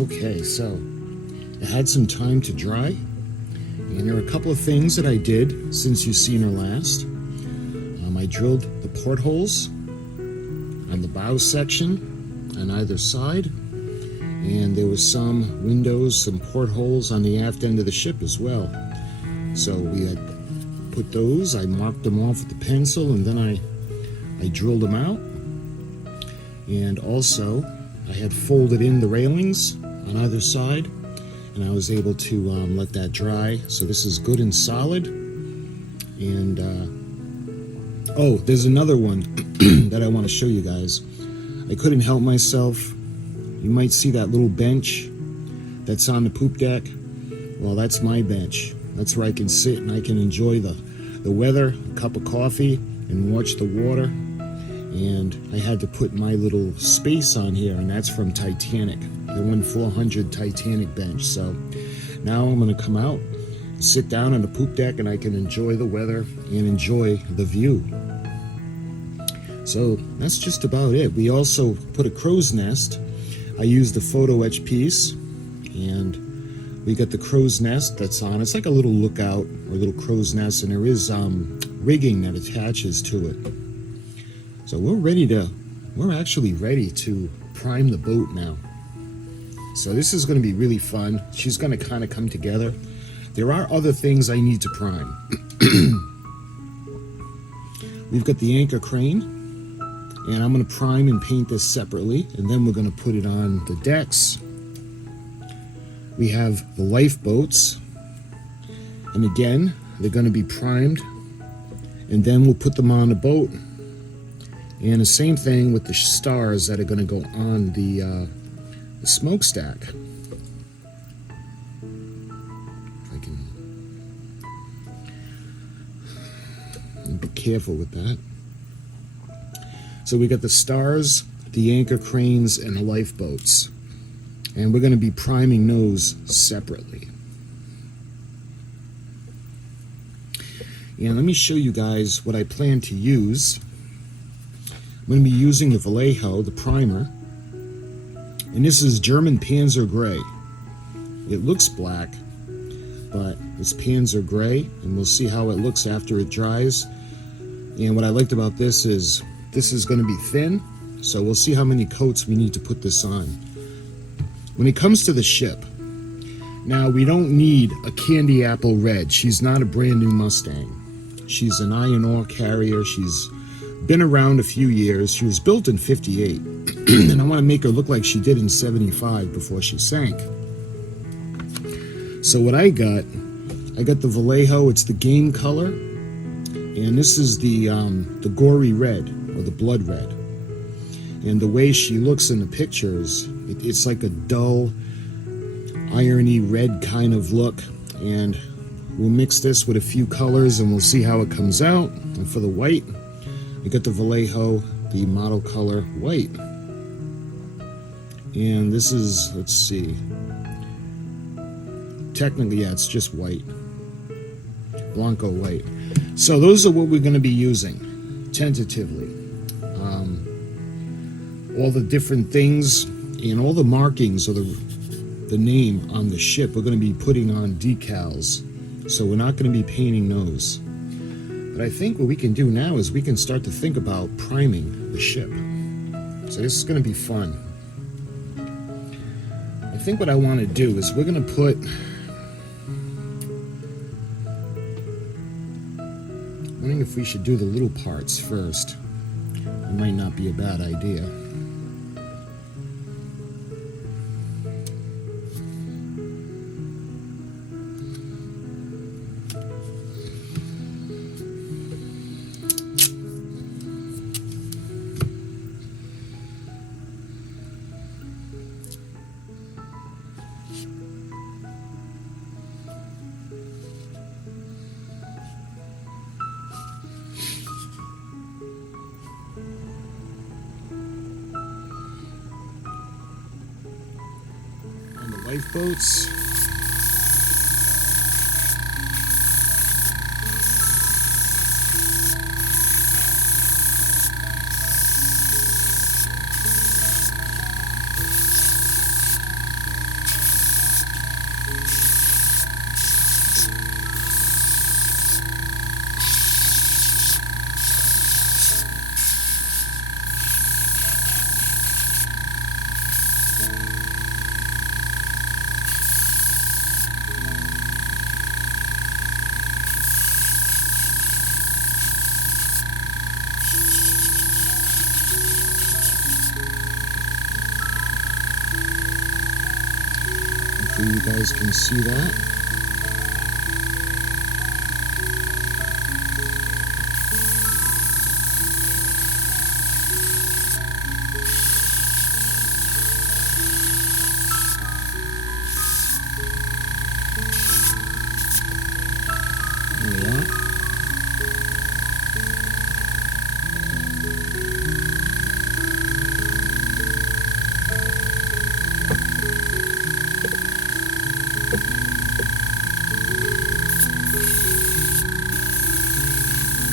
Okay, so I had some time to dry, and there are a couple of things that I did since you've seen her last. I drilled the portholes on the bow section on either side, and there was some windows, some portholes on the aft end of the ship as well. So we had put those, I marked them off with the pencil, and then I drilled them out. And also I had folded in the railings on either side, and I was able to let that dry. So this is good and solid. And oh, there's another one that I want to show you guys. I couldn't help myself. You might see that little bench that's on the poop deck. Well, that's my bench. That's where I can sit and I can enjoy the weather, a cup of coffee, and watch the water. And I had to put my little space on here, and that's from Titanic, the 1400 Titanic bench. So now I'm going to come out, sit down on the poop deck, and I can enjoy the weather and enjoy the view. So that's just about it. We also put a crow's nest. I used a photo etch piece, and we got the crow's nest that's on. It's like a little lookout or a little crow's nest, and there is rigging that attaches to it. So we're actually ready to prime the boat now. So this is going to be really fun. She's going to kind of come together. There are other things I need to prime. We've got the anchor crane, and I'm going to prime and paint this separately, and then we're going to put it on the decks. We have the lifeboats, and again, they're going to be primed, and then we'll put them on the boat. And the same thing with the stars that are going to go on the smokestack. If I can be careful with that. So we got the stars, the anchor cranes, and the lifeboats. And we're going to be priming those separately. And let me show you guys what I plan to use. I'm going to be using the Vallejo, the primer, and this is German Panzer Gray. It looks black, but it's Panzer Gray, and we'll see how it looks after it dries. And what I liked about this is going to be thin, so we'll see how many coats we need to put this on. When it comes to the ship, now we don't need a candy apple red. She's not a brand new Mustang. She's an iron ore carrier. She's been around a few years. She was built in 58, and I want to make her look like she did in 75 before she sank. So what I got the Vallejo. It's the game color, and this is the gory red, or the blood red. And the way she looks in the pictures, it's like a dull, irony red kind of look. And we'll mix this with a few colors, and we'll see how it comes out. And for the white, we got the Vallejo, the model color white. And this is, let's see, technically, yeah, it's just white. Blanco white. So those are what we're going to be using, tentatively. All the different things and all the markings or the name on the ship, we're going to be putting on decals. So we're not going to be painting those. But I think what we can do now is we can start to think about priming the ship. So this is going to be fun. I think what I want to do is we're going to put... I'm wondering if we should do the little parts first. It might not be a bad idea. Lifeboats. you guys can see that. There we are.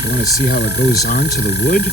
I want to see how it goes on to the wood.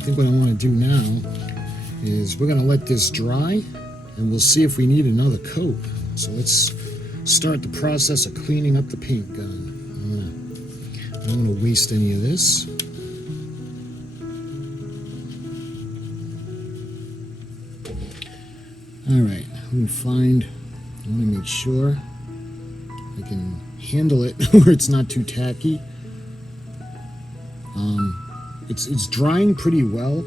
I think what I want to do now is we're going to let this dry, and we'll see if we need another coat. So let's start the process of cleaning up the paint gun. I don't want to waste any of this. Alright, I want to make sure I can handle it where it's not too tacky. It's drying pretty well.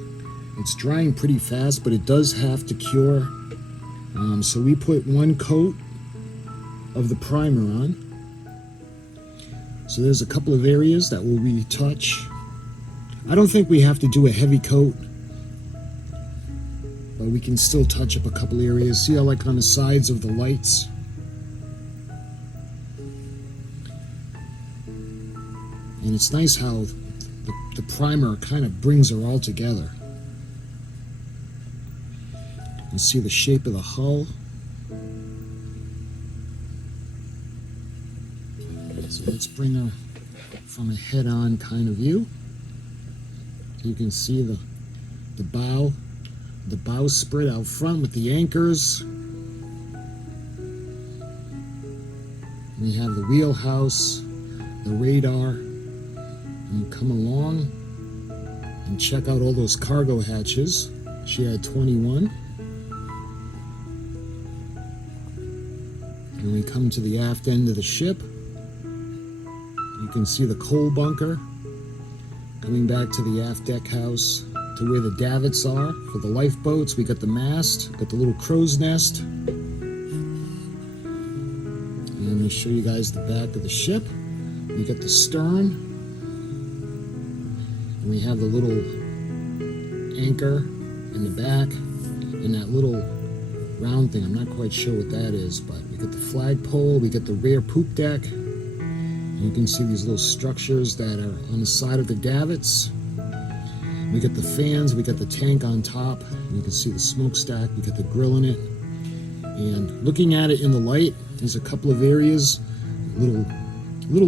It's drying pretty fast, but it does have to cure. So we put one coat of the primer on. So there's a couple of areas that will retouch. I don't think we have to do a heavy coat, but we can still touch up a couple areas. See how, like, on the sides of the lights? And it's nice how the primer kind of brings her all together. You see the shape of the hull. So let's bring her from a head-on kind of view. So you can see the bow spread out front with the anchors. We have the wheelhouse, the radar. And come along and check out all those cargo hatches. She had 21. And we come to the aft end of the ship. You can see the coal bunker coming back to the aft deck house to where the davits are for the lifeboats. We got the mast, got the little crow's nest. And let me show you guys the back of the ship. We got the stern. And we have the little anchor in the back and that little round thing. I'm not quite sure what that is, but we got the flagpole, we got the rear poop deck. And you can see these little structures that are on the side of the davits. We got the fans, we got the tank on top. And you can see the smokestack, we got the grill in it. And looking at it in the light, there's a couple of areas, little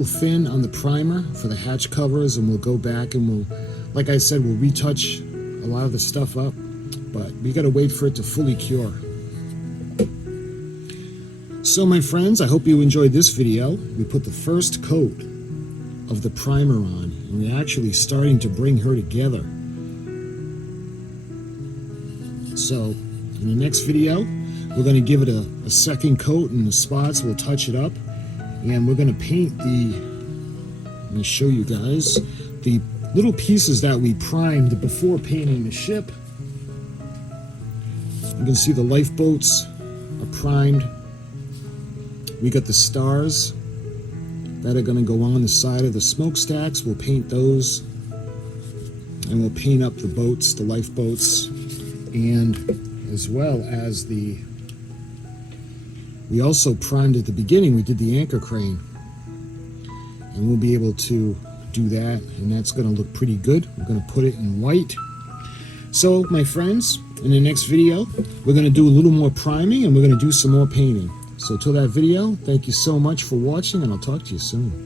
thin on the primer for the hatch covers, and we'll go back and we'll, like I said, we'll retouch a lot of the stuff up, but we got to wait for it to fully cure. So my friends, I hope you enjoyed this video. We put the first coat of the primer on, and we're actually starting to bring her together. So in the next video, we're going to give it a second coat in the spots. We'll touch it up. And we're going to paint let me show you guys, the little pieces that we primed before painting the ship. You can see the lifeboats are primed. We got the stars that are going to go on the side of the smokestacks. We'll paint those. And we'll paint up the boats, the lifeboats, and as well as we also primed at the beginning, we did the anchor crane. And we'll be able to do that, and that's going to look pretty good. We're going to put it in white. So, my friends, in the next video, we're going to do a little more priming, and we're going to do some more painting. So, till that video, thank you so much for watching, and I'll talk to you soon.